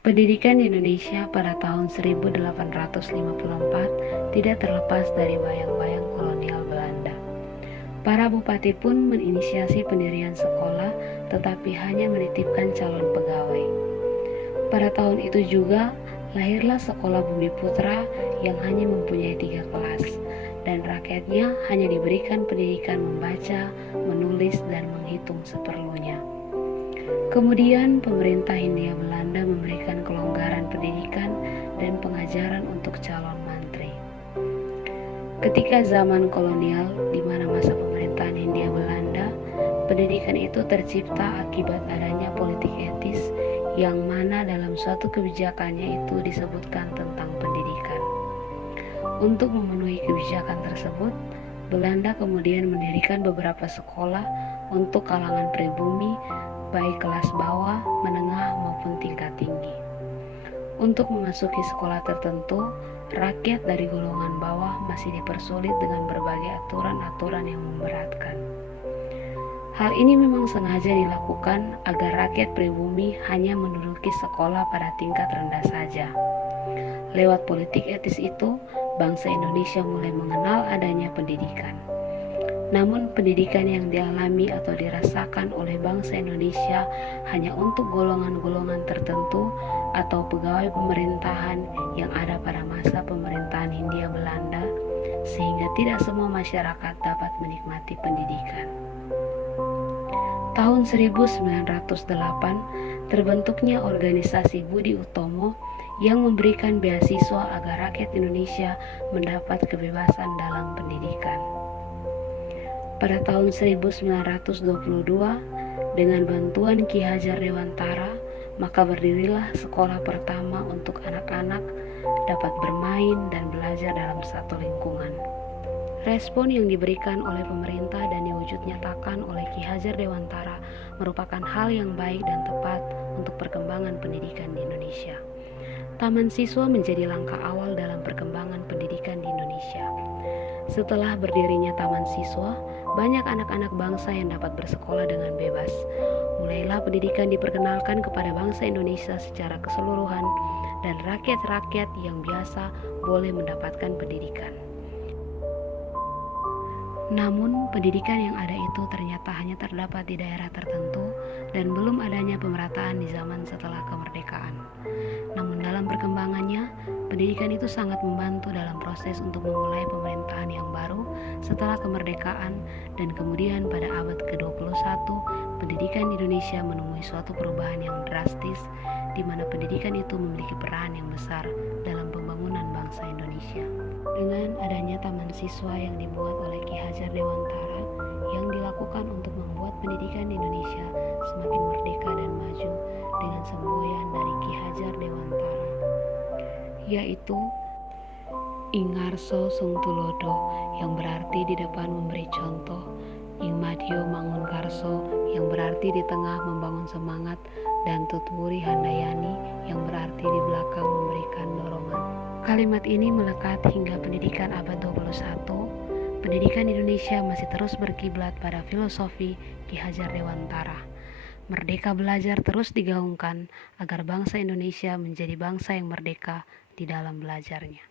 Pendidikan di Indonesia pada tahun 1854 tidak terlepas dari bayang-bayang kolonial Belanda. Para bupati pun menginisiasi pendirian sekolah, tetapi hanya menitipkan calon pegawai. Pada tahun itu juga lahirlah Sekolah Bumi Putra yang hanya mempunyai 3 kelas, dan rakyatnya hanya diberikan pendidikan membaca, menulis, dan menghitung seperlunya. Kemudian pemerintah Hindia Belanda memberikan kelonggaran pendidikan dan pengajaran untuk calon mantri. Ketika zaman kolonial, di mana masa pemerintahan Hindia Belanda, pendidikan itu tercipta akibat adanya politik etis yang mana dalam suatu kebijakannya itu disebutkan tentang pendidikan. Untuk memenuhi kebijakan tersebut, Belanda kemudian mendirikan beberapa sekolah untuk kalangan pribumi, baik kelas bawah, menengah, maupun tingkat tinggi. Untuk memasuki sekolah tertentu, rakyat dari golongan bawah masih dipersulit dengan berbagai aturan-aturan yang memberatkan. Hal ini memang sengaja dilakukan agar rakyat pribumi hanya menduduki sekolah pada tingkat rendah saja. Lewat politik etis itu, bangsa Indonesia mulai mengenal adanya pendidikan. Namun pendidikan yang dialami atau dirasakan oleh bangsa Indonesia hanya untuk golongan-golongan tertentu atau pegawai pemerintahan yang ada pada masa pemerintahan Hindia Belanda, sehingga tidak semua masyarakat dapat menikmati pendidikan. Tahun 1908 terbentuknya organisasi Budi Utomo yang memberikan beasiswa agar rakyat Indonesia mendapat kebebasan dalam pendidikan. Pada tahun 1922, dengan bantuan Ki Hajar Dewantara, maka berdirilah sekolah pertama untuk anak-anak dapat bermain dan belajar dalam satu lingkungan. Respon yang diberikan oleh pemerintah dan diwujud nyatakan oleh Ki Hajar Dewantara merupakan hal yang baik dan tepat untuk perkembangan pendidikan di Indonesia. Taman siswa menjadi langkah awal dalam perkembangan pendidikan di Indonesia. Setelah berdirinya taman siswa, banyak anak-anak bangsa yang dapat bersekolah dengan bebas. Mulailah pendidikan diperkenalkan kepada bangsa Indonesia secara keseluruhan, dan rakyat-rakyat yang biasa boleh mendapatkan pendidikan. Namun, pendidikan yang ada itu ternyata hanya terdapat di daerah tertentu dan belum adanya pemerataan di zaman setelah kemerdekaan. Namun dalam perkembangannya, pendidikan itu sangat membantu dalam proses untuk memulai pemerintahan yang baru setelah kemerdekaan, dan kemudian pada abad ke-21, pendidikan di Indonesia menemui suatu perubahan yang drastis, di mana pendidikan itu memiliki peran yang besar dalam pembangunan bangsa Indonesia. Dengan adanya taman siswa yang dibuat oleh Ki Hajar Dewantara yang dilakukan untuk membuat pendidikan di Indonesia semakin merdeka dan maju dengan semboyan dari Ki Hajar Dewantara, yaitu Ingarso Sungtulodo, yang berarti di depan memberi contoh, Ingmadyo Mangunkarso, yang berarti di tengah membangun semangat, dan Tutwuri Handayani, yang berarti di belakang memberikan dorongan. Kalimat ini melekat hingga pendidikan abad 21. Pendidikan Indonesia masih terus berkiblat pada filosofi Ki Hajar Dewantara. Merdeka belajar terus digaungkan agar bangsa Indonesia menjadi bangsa yang merdeka di dalam belajarnya.